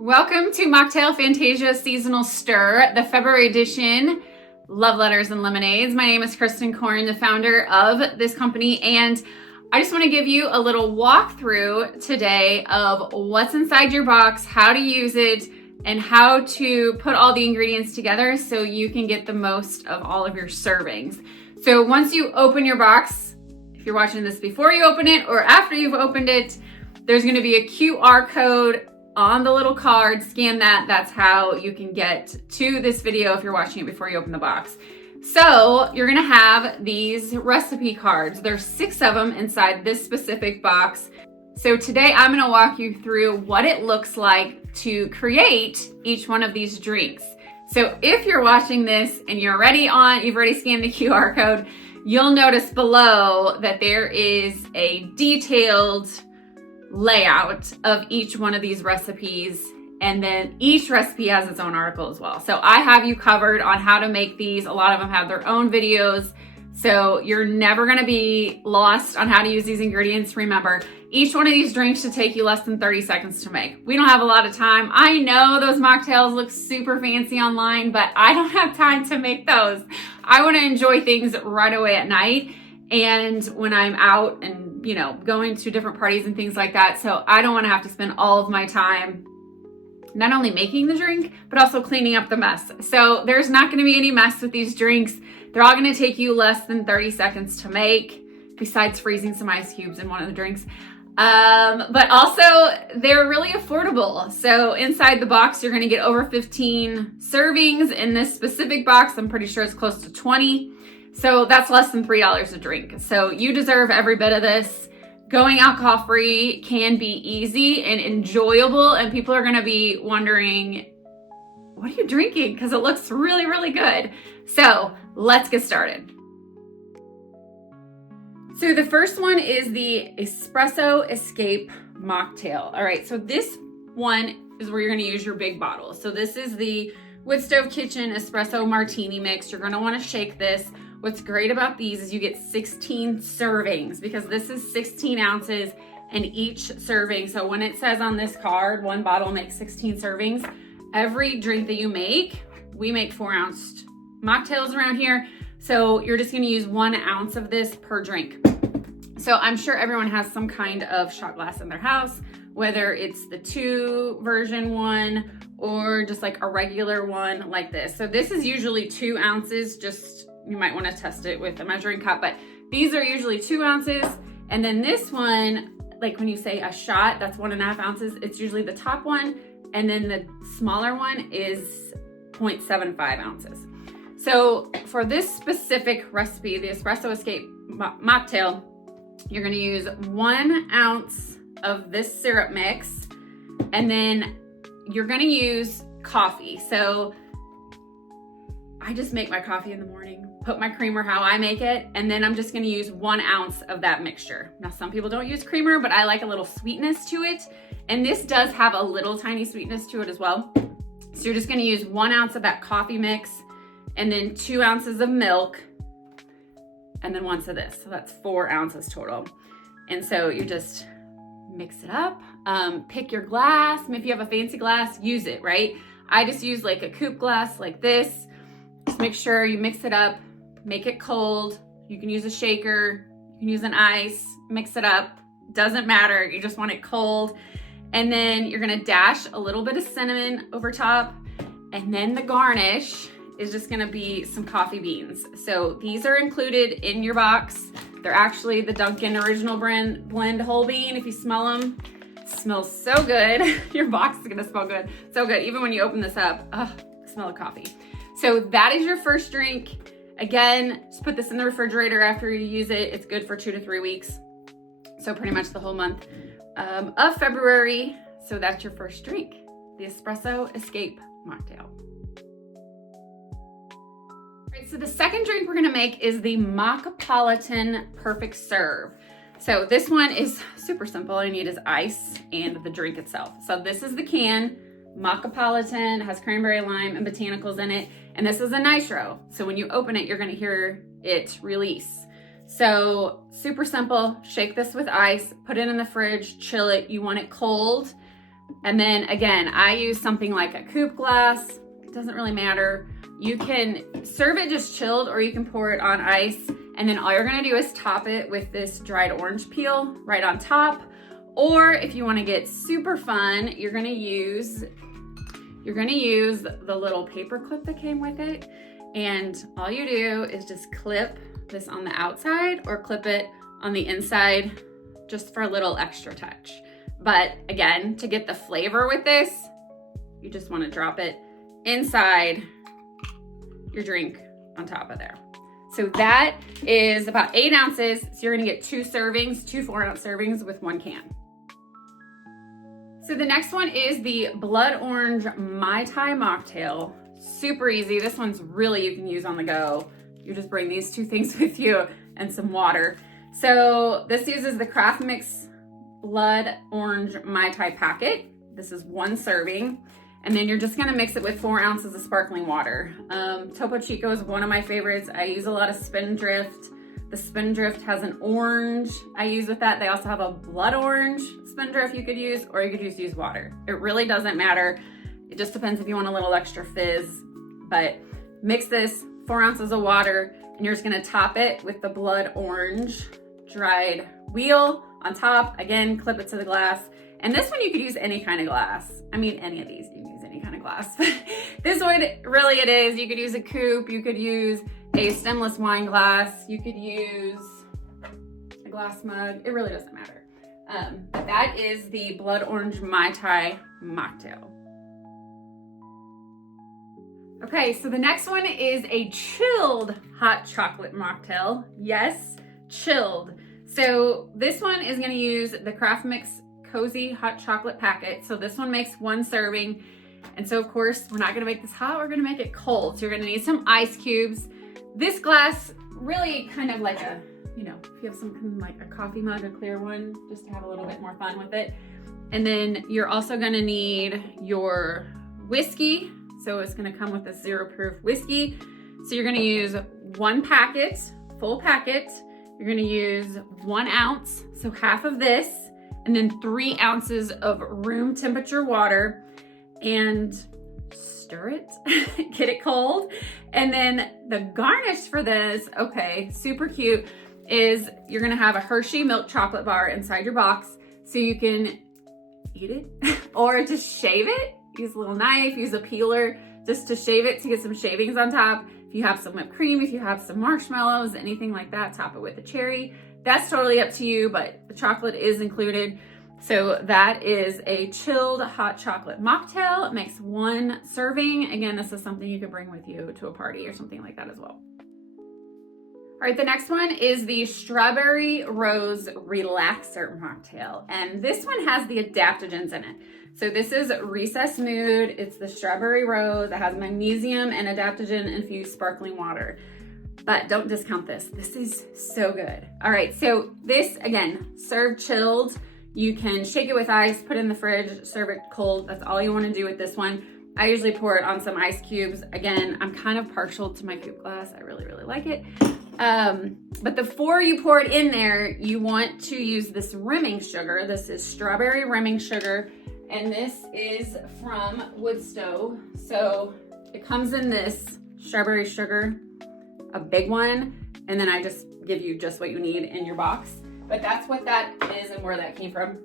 Welcome to Mocktail Fantasia Seasonal Stir, the February edition, Love Letters and Lemonades. My name is Kristen Korn, the founder of this company, and I just want to give you a little walkthrough today of what's inside your box, how to use it, and how to put all the ingredients together so you can get the most of all of your servings. So once you open your box, if you're watching this before you open it or after you've opened it, there's going to be a QR code on the little card. Scan that. That's how you can get to this video if you're watching it before you open the box. So you're gonna have these recipe cards. There's 6 of them inside this specific box. So today I'm gonna walk you through what it looks like to create each one of these drinks. So if you're watching this and you've already scanned the QR code, you'll notice below that there is a detailed layout of each one of these recipes, and then each recipe has its own article as well. So I have you covered on how to make these. A lot of them have their own videos, so you're never going to be lost on how to use these ingredients. Remember, each one of these drinks should take you less than 30 seconds to make. We don't have a lot of time. I know those mocktails look super fancy online, but I don't have time to make those. I want to enjoy things right away at night and when I'm out and going to different parties and things like that. So I don't want to have to spend all of my time not only making the drink, but also cleaning up the mess. So there's not going to be any mess with these drinks. They're all going to take you less than 30 seconds to make, besides freezing some ice cubes in one of the drinks. But also they're really affordable. So inside the box, you're going to get over 15 servings. In this specific box, I'm pretty sure it's close to 20. So that's less than $3 a drink. So you deserve every bit of this. Going alcohol-free can be easy and enjoyable, and people are going to be wondering, what are you drinking? Because it looks really, really good. So let's get started. So the first one is the Espresso Escape Mocktail. All right, so this one is where you're going to use your big bottle. So this is the Wood Stove Kitchen Espresso Martini Mix. You're going to want to shake this. What's great about these is you get 16 servings because this is 16 ounces in each serving. So when it says on this card, one bottle makes 16 servings, every drink that you make, we make 4-ounce mocktails around here. So you're just gonna use 1 ounce of this per drink. So I'm sure everyone has some kind of shot glass in their house, whether it's the 2 version one or just like a regular one like this. So this is usually 2 ounces, you might want to test it with a measuring cup, but these are usually 2 ounces. And then this one, like when you say a shot, that's 1.5 ounces. It's usually the top one. And then the smaller one is 0.75 ounces. So for this specific recipe, the Espresso Escape Mocktail, you're going to use 1 ounce of this syrup mix. And then you're going to use coffee. So I just make my coffee in the morning, put my creamer how I make it, and then I'm just gonna use 1 ounce of that mixture. Now, some people don't use creamer, but I like a little sweetness to it. And this does have a little tiny sweetness to it as well. So you're just gonna use 1 ounce of that coffee mix, and then 2 ounces of milk, and then 1 of this. So that's 4 ounces total. And so you just mix it up, pick your glass. If you have a fancy glass, use it, right? I just use like a coupe glass like this. Just make sure you mix it up, make it cold. You can use a shaker, you can use an ice, mix it up. Doesn't matter, you just want it cold. And then you're gonna dash a little bit of cinnamon over top. And then the garnish is just gonna be some coffee beans. So these are included in your box. They're actually the Dunkin' Original Blend whole bean. If you smell them, it smells so good. Your box is gonna smell good, so good. Even when you open this up, the smell of coffee. So that is your first drink. Again, just put this in the refrigerator after you use it. It's good for 2 to 3 weeks. So pretty much the whole month of February. So that's your first drink, the Espresso Escape Mocktail. All right, so the second drink we're gonna make is the Mocktail Perfect Serve. So this one is super simple. All you need is ice and the drink itself. So this is the can. Mocktail has cranberry, lime, and botanicals in it. And this is a nitro. So when you open it, you're gonna hear it release. So super simple, shake this with ice, put it in the fridge, chill it. You want it cold. And then again, I use something like a coupe glass. It doesn't really matter. You can serve it just chilled, or you can pour it on ice. And then all you're gonna do is top it with this dried orange peel right on top. Or if you wanna get super fun, you're gonna use the little paper clip that came with it. And all you do is just clip this on the outside or clip it on the inside just for a little extra touch. But again, to get the flavor with this, you just wanna drop it inside your drink on top of there. So that is about 8 ounces. So you're gonna get 2 servings, 2 4-ounce servings with 1 can. So the next one is the blood orange Mai Tai mocktail. Super easy. This one's really, you can use on the go. You just bring these 2 things with you and some water. So this uses the Craft Mix blood orange Mai Tai packet. This is 1 serving. And then you're just gonna mix it with 4 ounces of sparkling water. Topo Chico is one of my favorites. I use a lot of Spindrift. The Spindrift has an orange I use with that. They also have a blood orange Spindrift you could use, or you could just use water. It really doesn't matter. It just depends if you want a little extra fizz. But mix this, 4 ounces of water, and you're just gonna top it with the blood orange dried wheel on top. Again, clip it to the glass. And this one you could use any kind of glass. I mean, any of these, you can use any kind of glass. This one, really it is. You could use a coupe, you could use a stemless wine glass, you could use a glass mug. It really doesn't matter. But that is the blood orange Mai Tai mocktail. Okay, so the next one is a chilled hot chocolate mocktail. Yes, chilled. So this one is gonna use the Craft Mix Cozy Hot Chocolate Packet. So this one makes 1 serving. And so of course, we're not gonna make this hot, we're gonna make it cold. So you're gonna need some ice cubes. This glass, really kind of like a, you know, if you have something like a coffee mug, a clear one, just to have a little bit more fun with it. And then you're also gonna need your whiskey. So it's gonna come with a 0 proof whiskey. So you're gonna use 1 packet, full packet. You're gonna use 1 ounce, so half of this, and then 3 ounces of room temperature water, and stir it, get it cold. And then the garnish for this, okay, super cute, is you're gonna have a Hershey milk chocolate bar inside your box, so you can eat it or just shave it. Use a little knife, use a peeler just to shave it to get some shavings on top. If you have some whipped cream, if you have some marshmallows, anything like that, top it with a cherry. That's totally up to you, but the chocolate is included. So that is a chilled hot chocolate mocktail. It makes 1 serving. Again, this is something you could bring with you to a party or something like that as well. All right, the next one is the Strawberry Rose Relaxer Mocktail. And this one has the adaptogens in it. So this is Recess Mood. It's the Strawberry Rose. It has magnesium and adaptogen infused sparkling water. But don't discount this. This is so good. All right, so this, again, served chilled. You can shake it with ice, put it in the fridge, serve it cold. That's all you wanna do with this one. I usually pour it on some ice cubes. Again, I'm kind of partial to my coupe glass. I really, really like it. But before you pour it in there, you want to use this rimming sugar. This is strawberry rimming sugar, and this is from Wood Stove. So it comes in this strawberry sugar, a big one, and then I just give you just what you need in your box. But that's what that is and where that came from.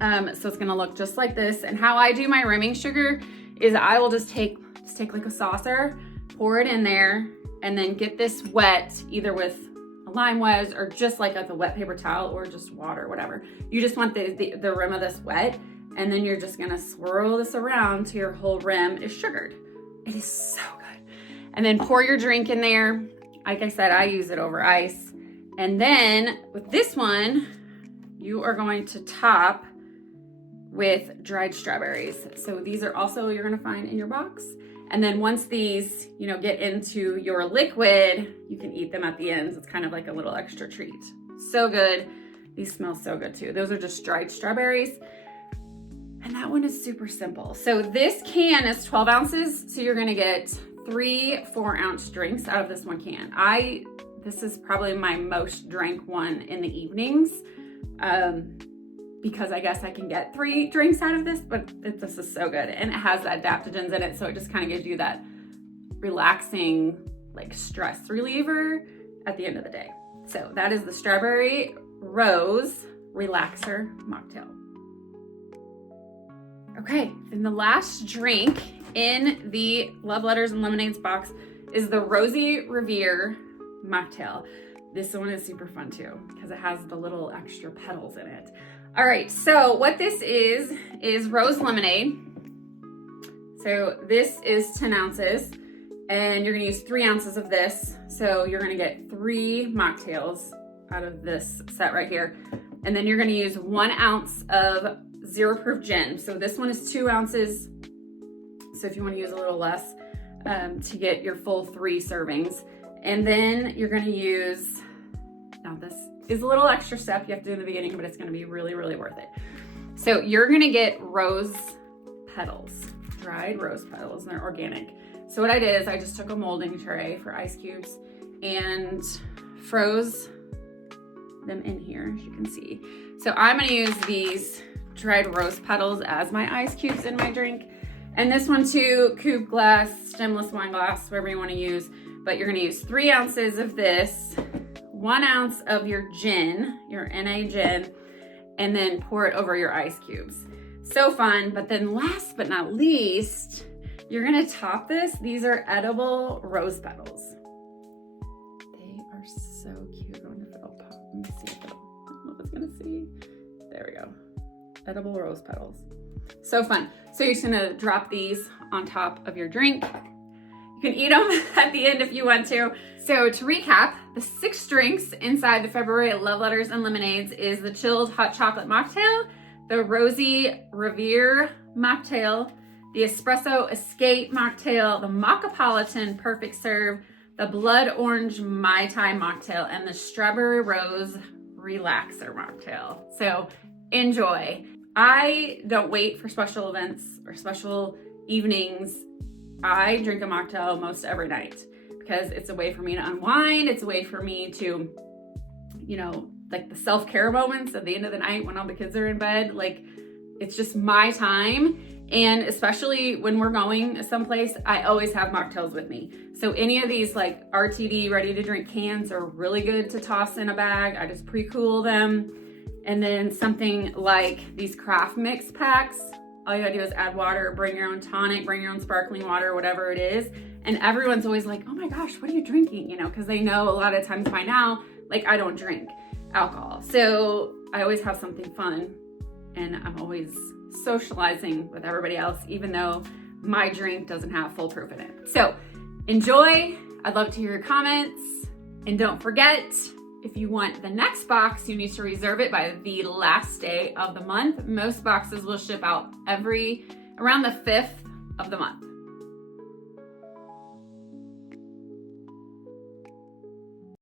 So it's gonna look just like this. And how I do my rimming sugar is I will just take like a saucer, pour it in there, and then get this wet, either with a lime wedge or just like a wet paper towel or just water, whatever. You just want the rim of this wet, and then you're just gonna swirl this around till your whole rim is sugared. It is so good. And then pour your drink in there. Like I said, I use it over ice. And then with this one, you are going to top with dried strawberries. So these are also, you're gonna find in your box. And then once these, get into your liquid, you can eat them at the ends. It's kind of like a little extra treat. So good. These smell so good too. Those are just dried strawberries. And that one is super simple. So this can is 12 ounces. So you're gonna get 3 4-ounce drinks out of this one can. This is probably my most drank one in the evenings. because I guess I can get 3 drinks out of this, but this is so good. And it has the adaptogens in it, so it just kind of gives you that relaxing, like stress reliever at the end of the day. So that is the Strawberry Rose Relaxer Mocktail. Okay, and the last drink in the Love Letters and Lemonades box is the Rosy Revere Mocktail. This one is super fun too because it has the little extra petals in it. All right, so what this is rose lemonade. So this is 10 ounces and you're gonna use 3 ounces of this. So you're gonna get 3 mocktails out of this set right here. And then you're gonna use 1 ounce of zero proof gin. So this one is 2 ounces. So if you wanna use a little less to get your full 3 servings. And then you're gonna use, now this is a little extra step you have to do in the beginning, but it's gonna be really, really worth it. So you're gonna get rose petals, dried rose petals, and they're organic. So what I did is I just took a molding tray for ice cubes and froze them in here, as you can see. So I'm gonna use these dried rose petals as my ice cubes in my drink. And this one too, coupe glass, stemless wine glass, whatever you wanna use. But you're gonna use 3 ounces of this, 1 ounce of your gin, your NA gin, and then pour it over your ice cubes. So fun, but then last but not least, you're gonna top this. These are edible rose petals. They are so cute. I wonder if it'll pop. Let me see if it'll, I don't know if it's gonna see. There we go. Edible rose petals. So fun. So you're just gonna drop these on top of your drink. You can eat them at the end if you want to. So to recap, the 6 drinks inside the February Love Letters and Lemonades is the chilled hot chocolate mocktail, the Rosy Revere mocktail, the Espresso Escape mocktail, the Mochapolitan Perfect Serve, the Blood Orange Mai Tai mocktail, and the Strawberry Rose Relaxer mocktail. So enjoy. I don't wait for special events or special evenings. I drink a mocktail most every night because it's a way for me to unwind. It's a way for me to, you know, like the self-care moments at the end of the night when all the kids are in bed. Like, it's just my time. And especially when we're going someplace, I always have mocktails with me. So any of these like RTD ready to drink cans are really good to toss in a bag. I just pre-cool them. And then something like these craft mix packs, all you gotta do is add water, bring your own tonic, bring your own sparkling water, whatever it is. And everyone's always like, oh my gosh, what are you drinking? You know, because they know a lot of times by now, like I don't drink alcohol. So I always have something fun and I'm always socializing with everybody else, even though my drink doesn't have full proof in it. So enjoy. I'd love to hear your comments. And don't forget, if you want the next box, you need to reserve it by the last day of the month. Most boxes will ship out around the 5th of the month.